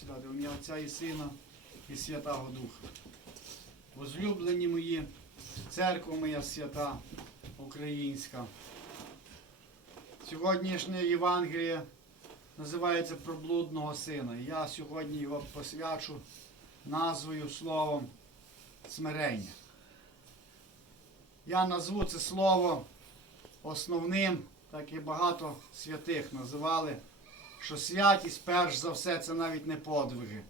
сідати в ім'я Отця і Сина і Святого Духа. Возлюблені мої, церква моя свята українська. Сьогоднішнє Євангеліє називається про блудного сина. Я сьогодні його посвячу назвою словом смирення. Я назву це слово основним, так і багато святих називали, що святість, перш за все, це навіть не подвиги,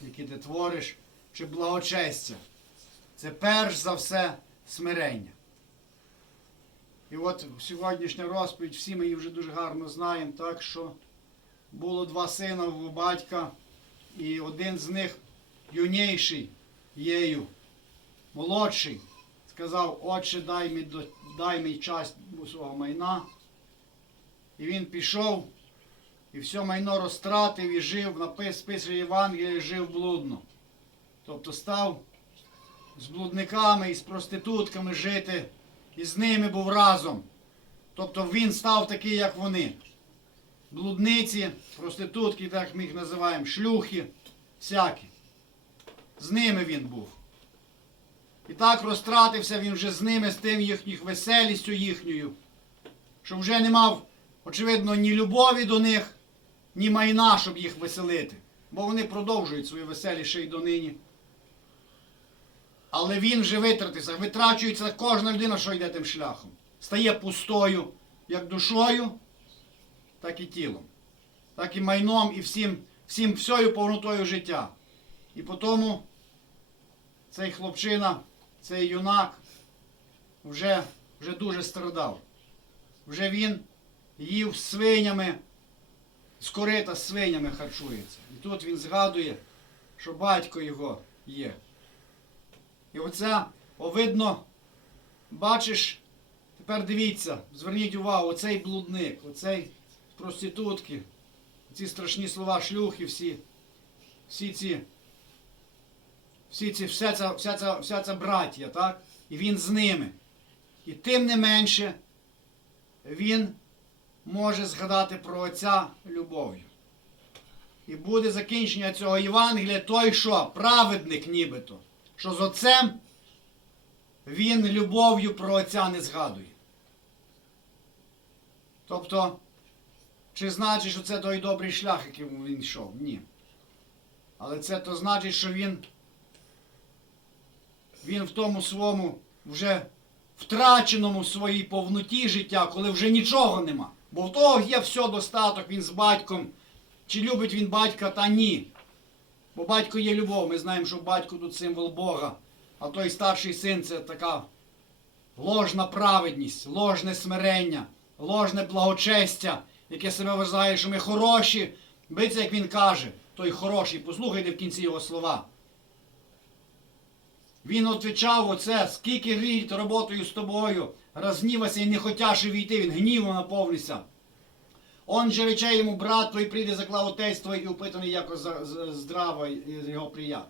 які ти твориш, чи благочестя. Це перш за все смирення. І от сьогоднішня розповідь, всі ми її вже дуже гарно знаємо, так що було два сина у батька, і один з них юніший єю, молодший, сказав, отче, дай мені, дай мені часть свого майна. І він пішов і все майно розтратив і жив, напис, Євангелія, жив блудно. Тобто став з блудниками і з проститутками жити, і з ними був разом. Тобто він став такий, як вони. Блудниці, проститутки, так ми їх називаємо, шлюхи, всякі. З ними він був. І так розтратився він вже з ними, з тим їхніх веселістю їхньою, що вже не мав, очевидно, ні любові до них, ні майна, щоб їх веселити. Бо вони продовжують свою веселі ще й донині. Але він вже витратився, витрачується кожна людина, що йде тим шляхом. Стає пустою, як душою, так і тілом, так і майном, і всім, всім всьою повнотою життя. І по тому цей хлопчина, цей юнак вже, вже дуже страдав. Вже він їв свинями, з корита з свинями харчується. І тут він згадує, що батько його є. І оце, о, видно, бачиш, тепер дивіться, зверніть увагу, оцей блудник, оцей проститутки, ці страшні слова шлюхи, всі, всі ці, всі ці, вся ця, вся ця, вся ця браття, так? І він з ними. І тим не менше він може згадати про Отця любов'ю. І буде закінчення цього Євангелія той, що праведник нібито, що з Отцем він любов'ю про Отця не згадує. Тобто, чи значить, що це той добрий шлях, яким він йшов? Ні. Але це то значить, що він, він в тому своєму вже втраченому своїй повноті життя, коли вже нічого нема. Бо в того є все достаток, він з батьком. Чи любить він батька, та ні. Бо батько є любов. Ми знаємо, що батько тут символ Бога. А той старший син це така ложна праведність, ложне смирення, ложне благочестя, яке себе вважає, що ми хороші. Биться, як він каже, той хороший. Послухайте в кінці його слова. Він отвічав оце, скільки літ роботою з тобою, рознівася і не хотяши війти, він гнівом наповнився. Он же рече йому брат твій прийде заклав отець твій і упитаний яко за- здраво його прият.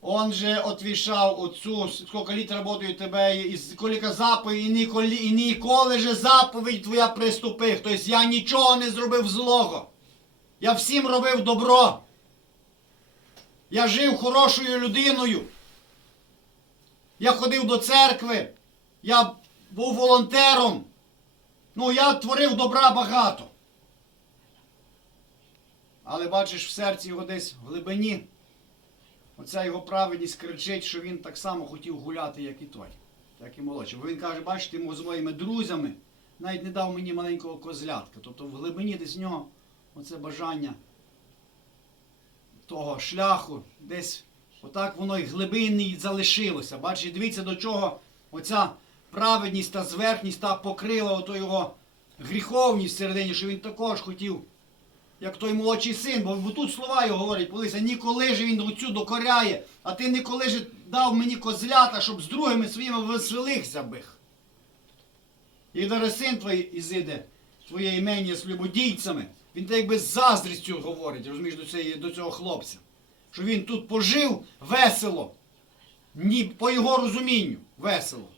Он же отвішав отцу, скільки літ работаю тебе, і скільки заповідь, і ніколи, і ніколи же заповідь твоя приступив. Тобто я нічого не зробив злого. Я всім робив добро. Я жив хорошою людиною. Я ходив до церкви. Я був волонтером. Ну, я творив добра багато. Але бачиш, в серці його десь в глибині. Оця його праведність кричить, що він так само хотів гуляти, як і той, як і молодший. Бо він каже, бачите, йому з моїми друзями навіть не дав мені маленького козлятка. Тобто в глибині десь в нього оце бажання того шляху, десь отак воно й глибинне й залишилося. Бачите, дивіться, до чого оця праведність та зверхність та покрила ото його гріховність всередині, що він також хотів, як той молодший син, бо, тут слова його говорять, полися, ніколи ж він оцю докоряє, а ти ніколи ж дав мені козлята, щоб з другими своїми веселихся бих. І зараз син твій ізиде, твоє імення з любодійцями, він так якби з заздрістю говорить, розумієш, до, цієї, до цього хлопця. Що він тут пожив весело, ні, по його розумінню, весело.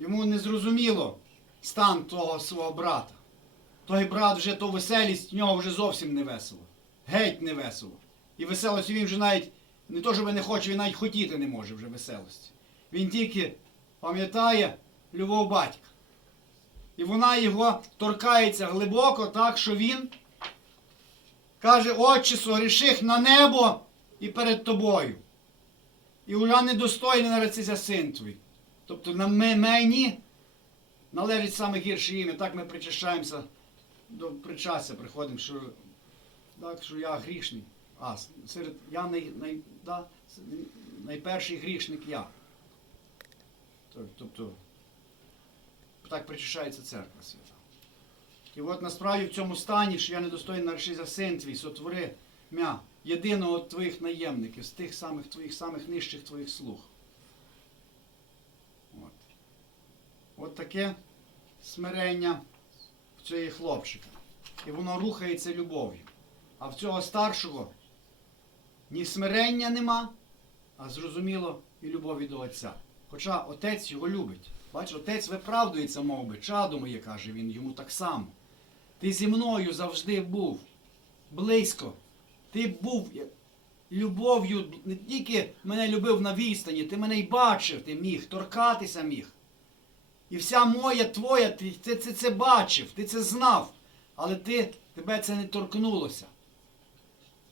Йому не зрозуміло стан того свого брата. той брат вже то веселість, в нього вже зовсім не весело. Геть не весело. І веселості він вже навіть не то, щоб не хоче, він навіть хотіти не може вже веселості. Він тільки пам'ятає любов батька. І вона його торкається глибоко, так що він каже, Отче, согріших на небо і перед тобою. І уже недостойний нарецися син твій. Тобто на мені належить саме гірше ім'я. Так ми причащаємося до причастя, приходимо, що, так, що я грішний. А, серед я най, най, да, найперший грішник я. Тобто, так причащається церква свята. І от насправді в цьому стані, що я недостойний наречися син твій, сотвори м'я, єдиного твоїх наємників, з тих самих твоїх самих нижчих твоїх слуг. От. От таке смирення в цього хлопчика. І воно рухається любов'ю. А в цього старшого ні смирення нема, а зрозуміло і любові до Отця. Хоча отець його любить. Бач, отець виправдується, мов би, чадо моє, каже він йому так само. Ти зі мною завжди був близько. Ти був любов'ю, не тільки мене любив на відстані, ти мене й бачив, ти міг, торкатися міг. І вся моя твоя, ти це, це, це бачив, ти це знав, але ти, тебе це не торкнулося.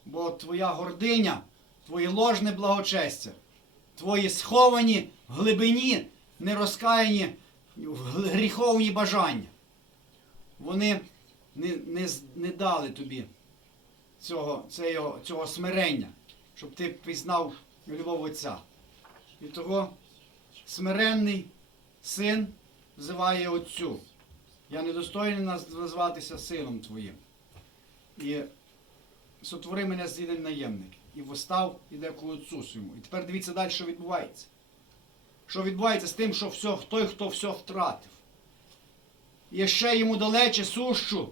Бо твоя гординя, твоє ложне благочестя, твої сховані в глибині, нерозкаяні гріховні бажання. Вони не, не, не дали тобі цього, цього, цього смирення, щоб ти пізнав любов Отця. І того смиренний син взиває Отцю. Я недостойний наз- назватися сином твоїм. І сотвори мене з єдин наємник. І востав, іде к отцу своєму. І тепер дивіться далі, що відбувається. Що відбувається з тим, що все, той, хто все втратив. І ще йому далече сущу.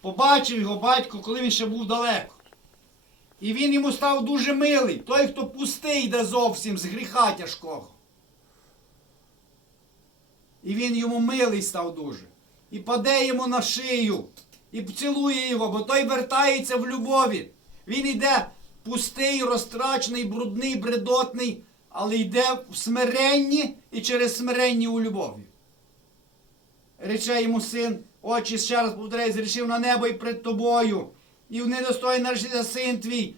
Побачив його батько, коли він ще був далеко. І він йому став дуже милий. Той, хто пустий йде зовсім з гріха тяжкого. І він йому милий став дуже. І паде йому на шию, і цілує його, бо той вертається в любові. Він йде пустий, розтрачений, брудний, бредотний, але йде в смиренні і через смиренні у любові. Рече йому син, очі ще раз повторяю, зрішив на небо і пред тобою. І в недостойний наречеться син твій.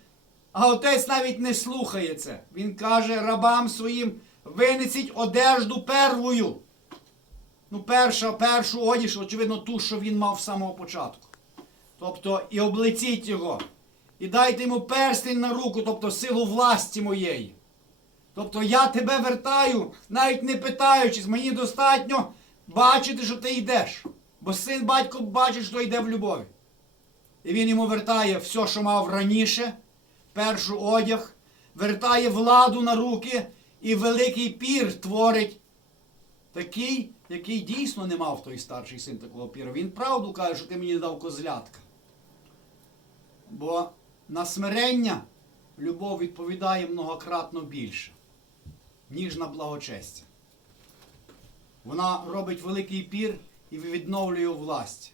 А отець навіть не слухає це. Він каже рабам своїм, винесіть одежду первою. Ну, перша, першу одіж, очевидно, ту, що він мав з самого початку. Тобто, і облетіть його. І дайте йому перстень на руку, тобто силу власті моєї. Тобто я тебе вертаю, навіть не питаючись, мені достатньо бачити, що ти йдеш. Бо син батько бачить, що йде в любові. І він йому вертає все, що мав раніше, першу одяг, вертає владу на руки і великий пір творить такий, який дійсно не мав той старший син такого піру. Він правду каже, що ти мені дав козлятка. Бо на смирення любов відповідає многократно більше, ніж на благочестя. Вона робить великий пір і відновлює власть.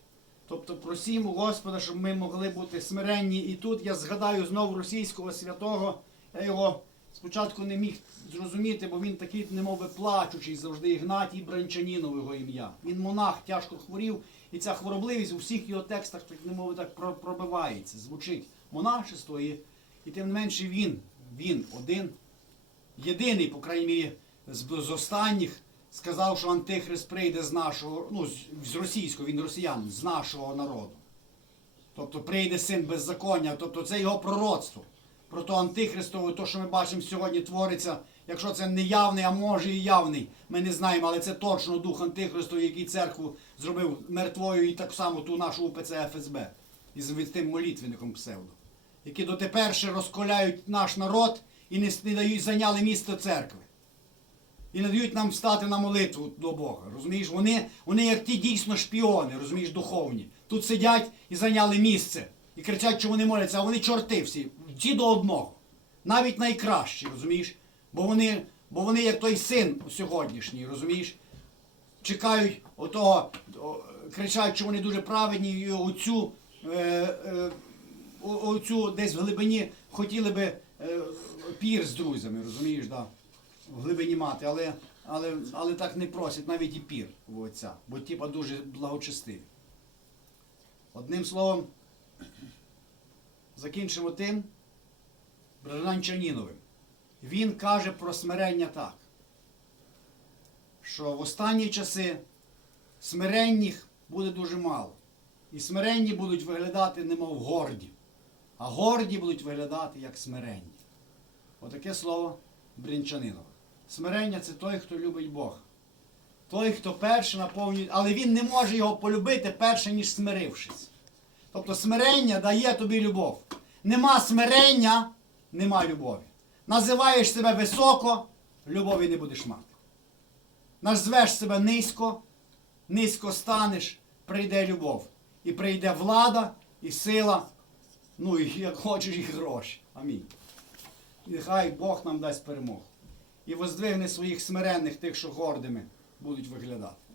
Тобто просімо Господа, щоб ми могли бути смиренні. І тут я згадаю знову російського святого. Я його спочатку не міг зрозуміти, бо він такий, немов би плачучий завжди Ігнатій Бранчанінов його ім'я. Він монах тяжко хворів, і ця хворобливість у всіх його текстах, так немов так пробивається, звучить монашество, і, і тим не менше він, він один, єдиний, по крайній мірі, з, з останніх, сказав, що Антихрист прийде з нашого, ну, з російського, він росіян, з нашого народу. Тобто прийде син беззаконня, тобто це його пророцтво. Про то Антихристове, то, що ми бачимо сьогодні, твориться, якщо це не явний, а може і явний, ми не знаємо, але це точно дух Антихристу, який церкву зробив мертвою і так само ту нашу УПЦ ФСБ із тим молитвенником псевдо, які дотепер ще розколяють наш народ і не, не дають зайняли місце церкви. І не дають нам встати на молитву до Бога. Розумієш, вони, вони як ті дійсно шпіони, розумієш, духовні. Тут сидять і зайняли місце. І кричать, що вони моляться, а вони чорти всі, ті до одного. Навіть найкращі, розумієш? Бо вони, бо вони як той син сьогоднішній, розумієш? Чекають отого кричать, що вони дуже праведні, і оцю, е, е, оцю десь в глибині хотіли би е, пір з друзями, розумієш, да? в глибині мати, але, але, але так не просять навіть і пір у отця, бо типа дуже благочестиві. Одним словом, закінчимо тим Бражанчаніновим. Він каже про смирення так, що в останні часи смиренних буде дуже мало. І смиренні будуть виглядати немов горді, а горді будуть виглядати як смиренні. Отаке слово Брінчанинова. Смирення це той, хто любить Бога. Той, хто перше наповнює, але він не може його полюбити перше, ніж смирившись. Тобто смирення дає тобі любов. Нема смирення, нема любові. Називаєш себе високо, любові не будеш мати. Назвеш себе низько, низько станеш, прийде любов. І прийде влада, і сила, ну і як хочеш, і гроші. Амінь. І нехай Бог нам дасть перемогу. І воздвигне своїх смиренних тих, що гордими будуть виглядати.